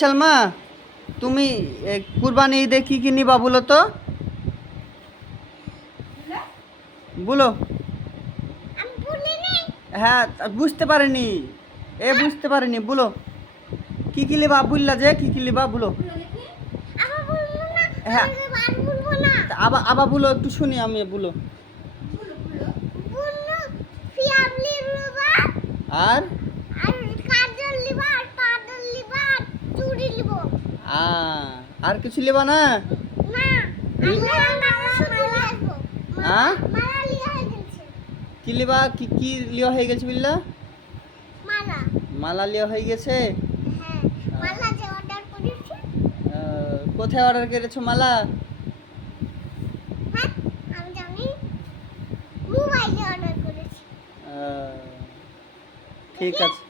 সালমা, তুমি কুরবানি ঈদে কি কি নিবা বলো তো? বলো। হ্যাঁ, বুঝতে পারিনি। বুঝতে পারিনি, বলো। কি কি লিবা বললা, যে কি কি লিবা বলো। হ্যাঁ, আবার আবার বলো, একটু শুনি আমি, বলো। আর আর কিছু লিবা না? কি লিবা, কি কি লিয়া হয়ে গেছে বললা? মালা লিয়া হয়ে গেছে। কোথায় অর্ডার করেছো মালা? ঠিক আছে।